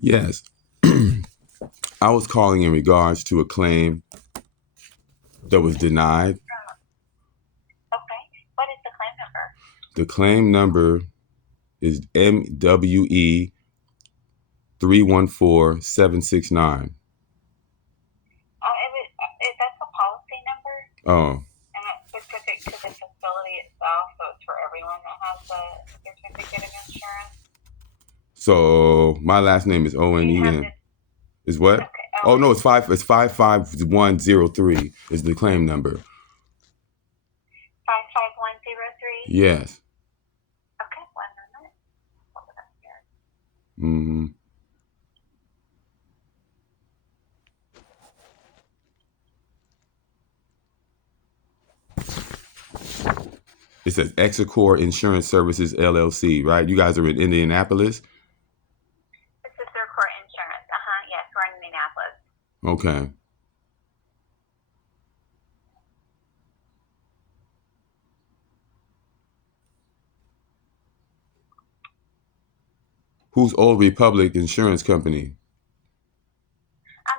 Yes. I was calling in regards to a claim that was denied. Okay. What is the claim number? The claim number is MWE 314769. That's a policy number, Oh, and it's specific to the facility itself, so it's for everyone that has a certificate of insurance. so my last name is Do you have ONEN. this? Is what? Okay. Oh no, it's 55103 is the claim number. 55103? Yes. Okay, 1 minute. Hold it up here. Mm-hmm. It says Xercor Insurance Services LLC, right? You guys are in Indianapolis? This is Xercor Insurance. Yes, we're in Indianapolis. Okay. Who's Old Republic Insurance Company?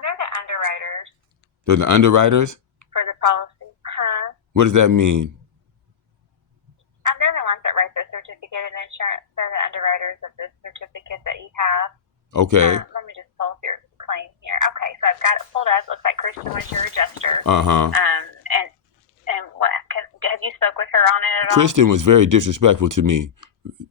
They're the underwriters They're the underwriters? for the policy. What does that mean? They're the ones that write the certificate of insurance. They're the underwriters of the certificate that you have. Okay. Let me just pull up your claim here. Okay, so I've got it pulled up. Looks like Kristen was your adjuster. Uh-huh. And what have you spoke with her on it at all? Kristen was very disrespectful to me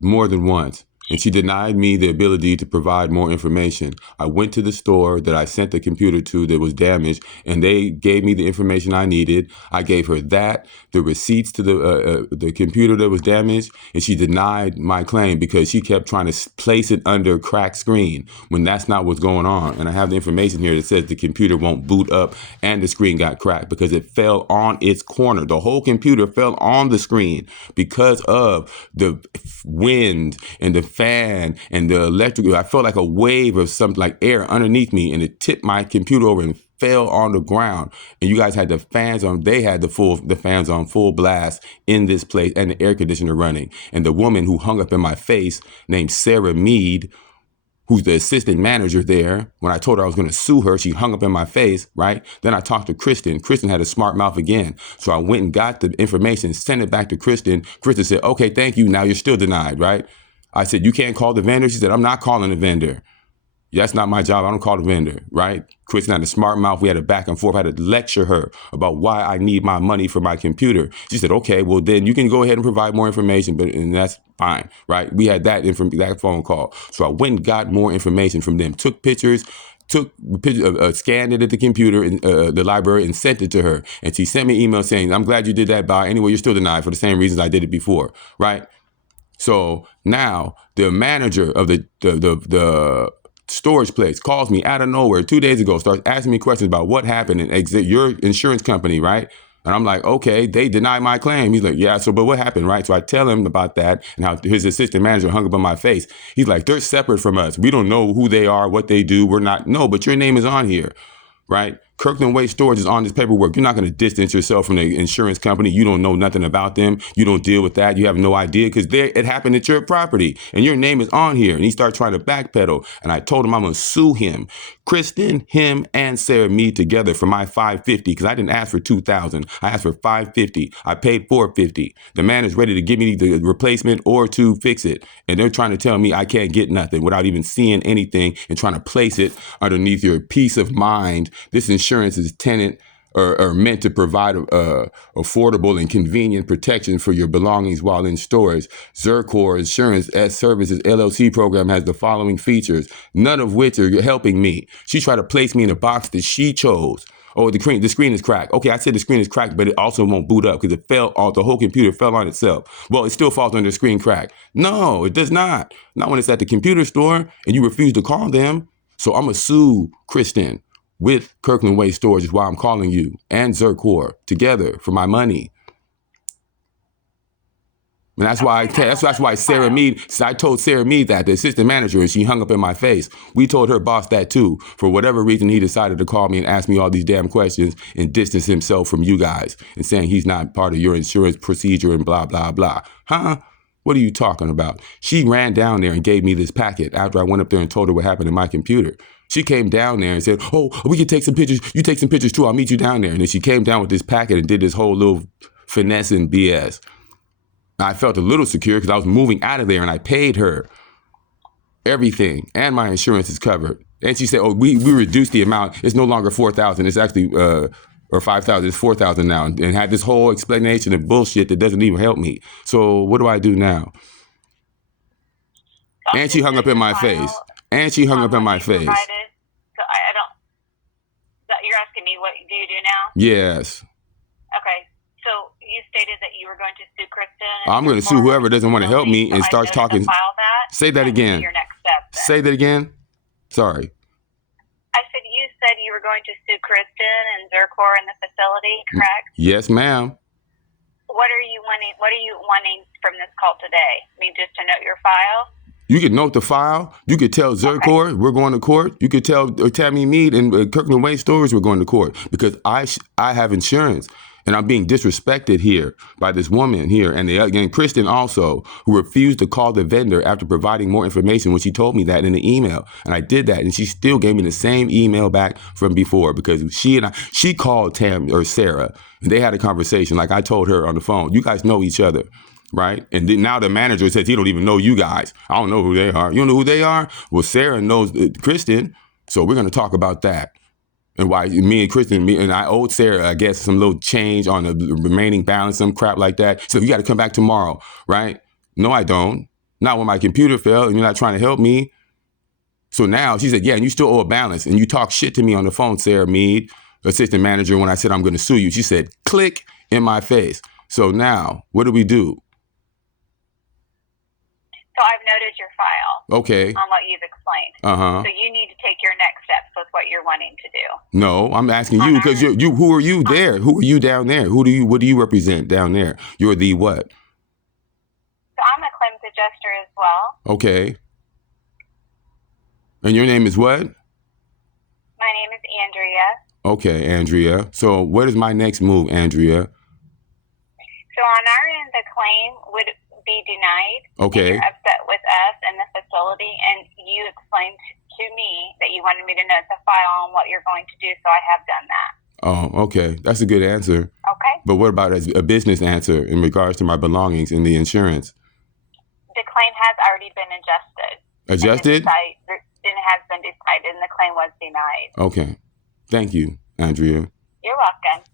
more than once, and she denied me the ability to provide more information. I went to the store that I sent the computer to that was damaged, and they gave me the information I needed. I gave her that, the receipts to the computer that was damaged, and she denied my claim because she kept trying to place it under a cracked screen when that's not what's going on. And I have the information here that says the computer won't boot up and the screen got cracked because it fell on its corner. The whole computer fell on the screen because of the wind and the fan and the electrical. I felt like a wave of something like air underneath me, and it tipped my computer over and fell on the ground. And you guys had the fans on. They had the fans on full blast in this place and the air conditioner running. And the woman who hung up in my face, named Sarah Mead, who's the assistant manager there, when I told her I was going to sue her, she hung up in my face, right? Then I talked to Kristen. Kristen had a smart mouth again. So I went and got the information, sent it back to Kristen. Kristen said, okay, thank you. Now you're still denied, right? I said, you can't call the vendor? She said, I'm not calling the vendor. That's not my job. I don't call the vendor, right? Kristen had a smart mouth. We had a back and forth. I had to lecture her about why I need my money for my computer. She said, okay, well, then you can go ahead and provide more information, and that's fine, right? We had that phone call. So I went and got more information from them, took pictures, scanned it at the computer in the library and sent it to her. And she sent me an email saying, I'm glad you did that, bye. Anyway, you're still denied for the same reasons I did it before, right? So now the manager of the storage place calls me out of nowhere 2 days ago, starts asking me questions about what happened and your insurance company, right? And I'm like, okay, they denied my claim. He's like, yeah, so but what happened, right? So I tell him about that and how his assistant manager hung up on my face. He's like, they're separate from us. We don't know who they are, what they do. We're not, no, but your name is on here, right? Kirkland Waste Storage is on this paperwork. You're not going to distance yourself from the insurance company. You don't know nothing about them. You don't deal with that. You have no idea because it happened at your property and your name is on here. And he started trying to backpedal. And I told him I'm going to sue him. Kristen, him, and Sarah Mead together for my $550 because I didn't ask for $2,000. I asked for $550. I paid $450. The man is ready to give me the replacement or to fix it. And they're trying to tell me I can't get nothing without even seeing anything and trying to place it underneath your peace of mind. This insurance is tenant or meant to provide affordable and convenient protection for your belongings while in storage. Xercor Insurance Services LLC program has the following features, none of which are helping me. She tried to place me in a box that she chose. Oh, the screen is cracked. Okay, I said the screen is cracked, but it also won't boot up because it fell off. The whole computer fell on itself. Well, it still falls under the screen crack. No, it does not. Not when it's at the computer store and you refuse to call them. So I'm going to sue Kristen with Kirkland Waste Storage is why I'm calling you and Xercor together for my money. And that's why Sarah Mead, I told Sarah Mead that, the assistant manager, and she hung up in my face. We told her boss that too. For whatever reason, he decided to call me and ask me all these damn questions and distance himself from you guys and saying he's not part of your insurance procedure and blah, blah, blah. Huh? What are you talking about? She ran down there and gave me this packet after I went up there and told her what happened to my computer. She came down there and said, oh, we can take some pictures. You take some pictures too. I'll meet you down there. And then she came down with this packet and did this whole little finesse and BS. I felt a little secure because I was moving out of there and I paid her everything and my insurance is covered. And she said, oh, we reduced the amount. It's no longer $4,000. It's actually, or $5,000. It's $4,000 now. And had this whole explanation of bullshit that doesn't even help me. So what do I do now? And she hung up in my face. And she hung up in my face. So I don't. You're asking me what do you do now? Yes. Okay. So you stated that you were going to sue Kristen. I'm going to sue whoever doesn't want to help me and starts talking. File that. Say that again. Your next step. Then. Say that again. Sorry. I said you said you were going to sue Kristen and Xercor in the facility, correct? Yes, ma'am. What are you wanting? What are you wanting from this call today? I mean, just to note your file. You could note the file. You could tell Xercor we're going to court. You could tell Tammy Mead and Kirkland Wayne Stores we're going to court because I have insurance and I'm being disrespected here by this woman here and Kristen also, who refused to call the vendor after providing more information when she told me that in the email. And I did that and she still gave me the same email back from before because she called Tam or Sarah and they had a conversation like I told her on the phone. You guys know each other. Right? And then now the manager says he don't even know you guys. I don't know who they are. You don't know who they are? Well, Sarah knows Kristen. So we're going to talk about that. And why me and Kristen, and I owed Sarah, I guess, some little change on the remaining balance, some crap like that. So you got to come back tomorrow, right? No, I don't. Not when my computer fell and you're not trying to help me. So now she said, yeah, and you still owe a balance. And you talk shit to me on the phone, Sarah Mead, assistant manager, when I said I'm going to sue you. She said, click in my face. So now, what do we do? So I've noted your file. Okay. On what you've explained. Uh-huh. So you need to take your next steps with what you're wanting to do. No, I'm asking you because you. Who are you there? Who are you down there? What do you represent down there? You're the what? So I'm a claims adjuster as well. Okay. And your name is what? My name is Andrea. Okay, Andrea. So what is my next move, Andrea? So on our end, the claim would be denied. Okay. You're upset with us and the facility, and you explained to me that you wanted me to note the file on what you're going to do, so I have done that. Oh, okay. That's a good answer. Okay. But what about as a business answer in regards to my belongings and the insurance? The claim has already been adjusted. Adjusted? It has been decided, and the claim was denied. Okay. Thank you, Andrea. You're welcome.